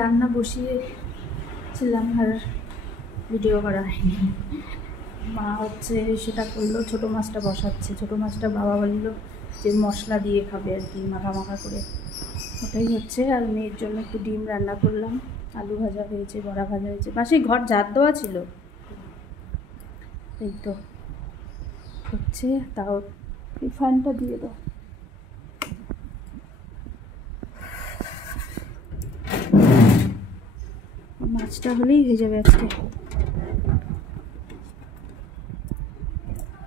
রান্না বসিয়েছিলাম আর ভিডিও করা হয়নি। মা হচ্ছে সেটা করলো, ছোটো মাছটা বসাচ্ছে। ছোটো মাছটা বাবা বললো যে মশলা দিয়ে খাবে আর কি, মাখা মাখা করে, ওটাই হচ্ছে। আর মেয়ের জন্য একটু ডিম রান্না করলাম, আলু ভাজা হয়েছে, বড়া ভাজা হয়েছে। পাশে ঘর ঝাড় দেওয়া ছিল, এই তো হচ্ছে। তাও এই ফ্যানটা দিয়ে দাও। মাছটা হলেই হয়ে যাবে আজকে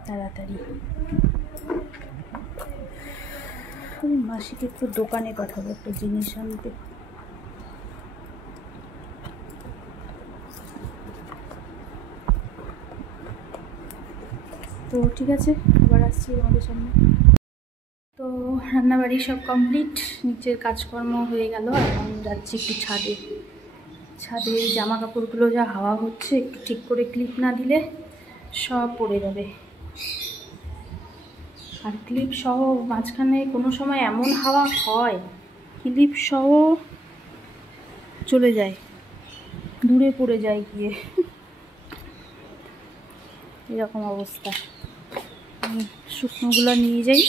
তাড়াতাড়ি। মাসিকে একটু দোকানে পাঠাবো একটা জিনিস আনতে। তো ঠিক আছে, আবার আসছি আমাদের সামনে। তো রান্নাবাড়ি সব কমপ্লিট, নিচের কাজকর্ম হয়ে গেল। এখন যাচ্ছি একটু ছাদে জামা কাপড়গুলো যা হাওয়া হচ্ছে, একটু ঠিক করে ক্লিপ না দিলে সব পড়ে যাবে। আর ক্লিপ সহ মাঝখানে কোনো সময় এমন হাওয়া হয়, ক্লিপ সহ চলে যায়, দূরে পড়ে যায় গিয়ে, এরকম অবস্থা। শুকনোগুলো নিয়ে যাই,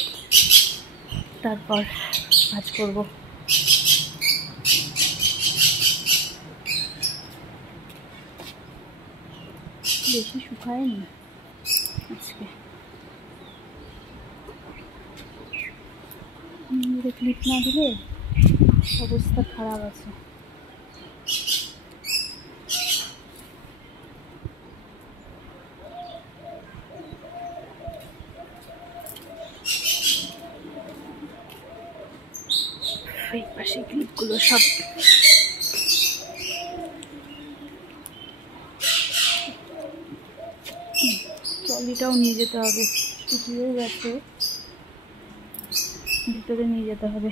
তারপর কাজ করব। বেশি শুকায়নি আজকে, ক্লিপ না দিলে অবস্থা খারাপ আছে। এই পাশে ক্লিপগুলো সব ট্রলিটাও নিয়ে যেতে হবে, শুকিয়েও গেছে, ভিতরে নিয়ে যেতে হবে।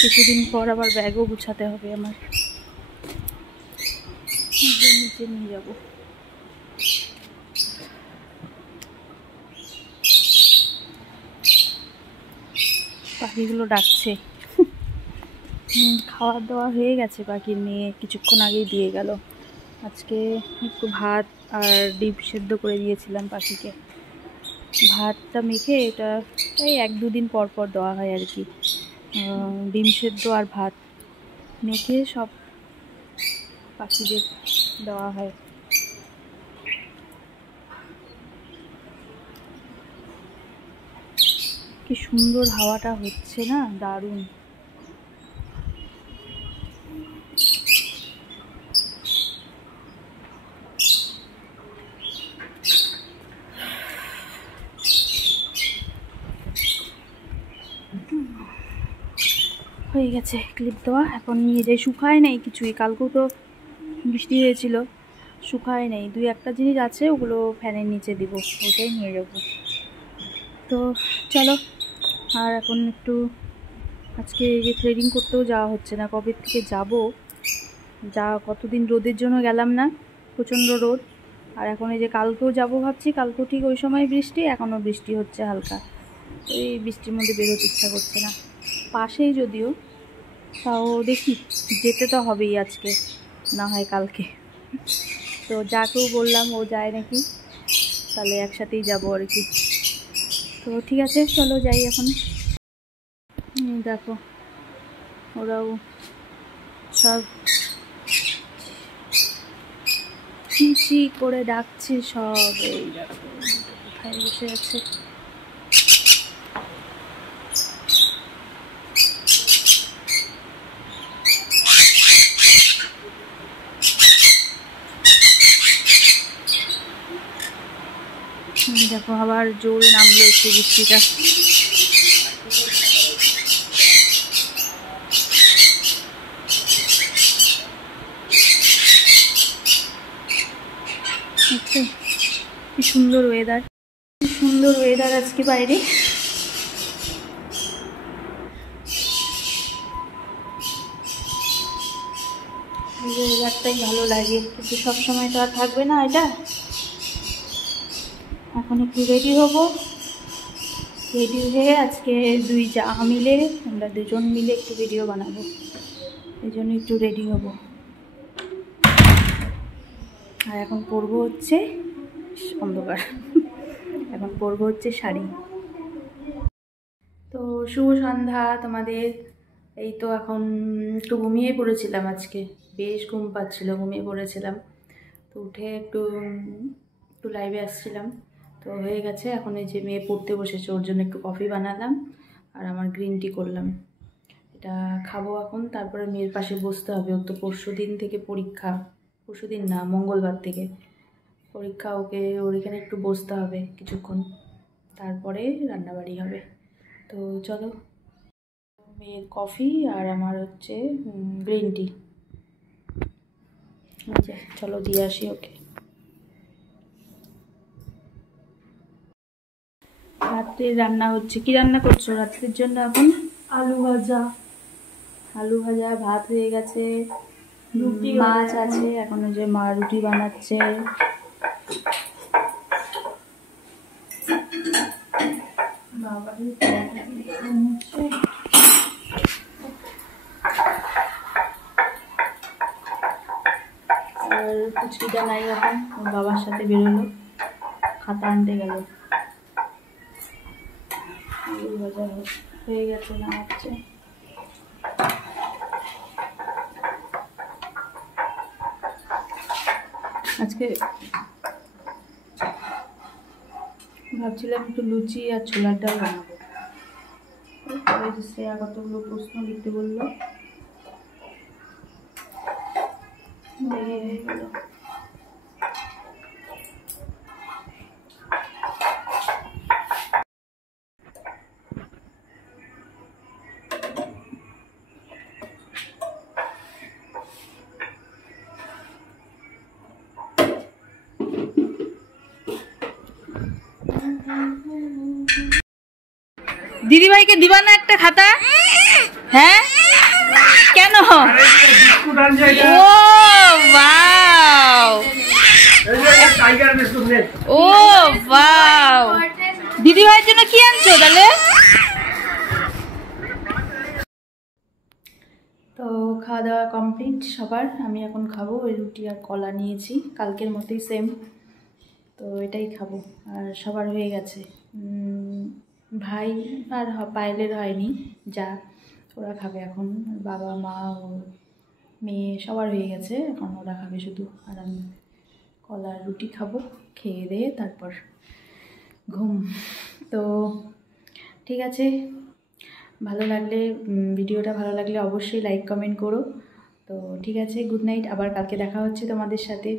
কিছুদিন পর আবার ব্যাগও গুছাতে হবে আমার, নিচে নিয়ে যাব। পাখিগুলো ডাকছে। খাওয়া দাওয়া হয়ে গেছে, পাখির মেয়ে কিছুক্ষণ আগেই দিয়ে গেল। আজকে একটু ভাত আর ডিম সেদ্ধ করে দিয়েছিলাম পাখিকে। ভাতটা মেখে, এটা এই 1-2 দিন পর পর দেওয়া হয় আর কি। ডিম সেদ্ধ আর ভাত মেখে সব পাখিদের দেওয়া হয়। কি সুন্দর হাওয়াটা হচ্ছে না, দারুণ। হয়ে গেছে ক্লিপ দেওয়া, এখন নিয়ে যাই। শুকায় নেই কিছুই, কালকেও তো বৃষ্টি হয়েছিল, শুকায় নেই। 2-1টা জিনিস আছে, ওগুলো ফ্যানের নিচে দিব, ওটাই নিয়ে যাব। তো চলো, আর এখন একটু আজকে যে থ্রেডিং করতেও যাওয়া হচ্ছে না, কবে থেকে যাব। কতদিন রোদের জন্য গেলাম না, প্রচণ্ড রোদ। আর এখন এই যে কালকেও যাব ভাবছি, কালকেও ঠিক ওই সময় বৃষ্টি, এখনও বৃষ্টি হচ্ছে হালকা। এই বৃষ্টির মধ্যে বেরোতে ইচ্ছা করছে না, পাশেই যদিও, তাও দেখি, যেতে তো হবেই আজকে, না হয় কালকে। তো যাকেও বললাম, ও যায় নাকি, তাহলে একসাথেই যাব আর কি। তো ঠিক আছে, চলো যাই এখন। দেখো ওরাও সব চিচি করে ডাকছে সব, এই দেখো কোথায় বসে আছে। দেখো আবার জোরে নামলো একটু বৃষ্টিটা। কি সুন্দর ওয়েদার, কি সুন্দর ওয়েদার আজকে বাইরে। ওয়েদারটাই ভালো লাগে, কিন্তু সবসময় তো আর থাকবে না এটা। এখন একটু রেডি হব, রেডি হয়ে আজকে আমরা দুজন মিলে একটু ভিডিও বানাবো। এই জন্য একটু রেডি হব। আর এখন পরবো হচ্ছে অন্ধকার, এখন পরবো হচ্ছে শাড়ি। তো শুভ সন্ধ্যা তোমাদের। এই তো এখন একটু ঘুমিয়ে পড়েছিলাম, আজকে বেশ ঘুম পাচ্ছিল, ঘুমিয়ে পড়েছিলাম। তো উঠে একটু লাইভে আসছিলাম, তো হয়ে গেছে। এখন এই যে মেয়ে পড়তে বসেছে, ওর জন্য একটু কফি বানালাম আর আমার গ্রিন টি করলাম, এটা খাবো এখন। তারপরে মেয়ের পাশে বসতে হবে, ওর তো পরশুদিন থেকে পরীক্ষা, পরশুদিন না মঙ্গলবার থেকে পরীক্ষা, ওর এখানে একটু বসতে হবে কিছুক্ষণ, তারপরে রান্নাবাড়ি হবে। তো চলো, মেয়ের কফি আর আমার হচ্ছে গ্রিন টি, চলো দিয়ে আসি ওকে। রাত্রের রান্না হচ্ছে, কি রান্না করছো রাত্রের জন্য? এখন আলু ভাজা, আলু ভাজা, ভাত হয়ে গেছে, মাছ আছে, এখন ওই যে মা রুটি বানাচ্ছে। আর পুচকিটা নাই, এখন ওর বাবার সাথে বেরোলো, খাতা আনতে গেল। আলু ভাজা হয়ে গেছে, বানাচ্ছে। আজকে ভাবছিলাম একটু লুচি আর ছোলার ডাল বানাবো, তবে শ্রেয়া কতগুলো প্রশ্ন লিখতে বললো, দেরি হয়ে গেল। দিদিভাইকে দিবা না একটা খাতা? হ্যাঁ কেন? ও ওয়াও, ও ওয়াও, দিদিভাইয়ের জন্য কি আনছো তাহলে? তো খাওয়া দাওয়া কমপ্লিট সবার, আমি এখন খাবো। ওই রুটি আর কলা নিয়েছি, কালকের মতোই সেম, তো এটাই খাবো। আর সবার হয়ে গেছে, ভাই আর পায়েলের হয়নি, যা ওরা খাবে এখন, বাবা মা ও মেয়ে সবার হয়ে গেছে, এখন ওরা খাবে শুধু, আর আমি কলার রুটি খাবো, খেয়ে দিয়ে তারপর ঘুম। তো ঠিক আছে, ভালো লাগলে ভিডিওটা ভালো লাগলে অবশ্যই লাইক কমেন্ট করো। তো ঠিক আছে, গুড নাইট, আবার কালকে দেখা হচ্ছে তোমাদের সাথে।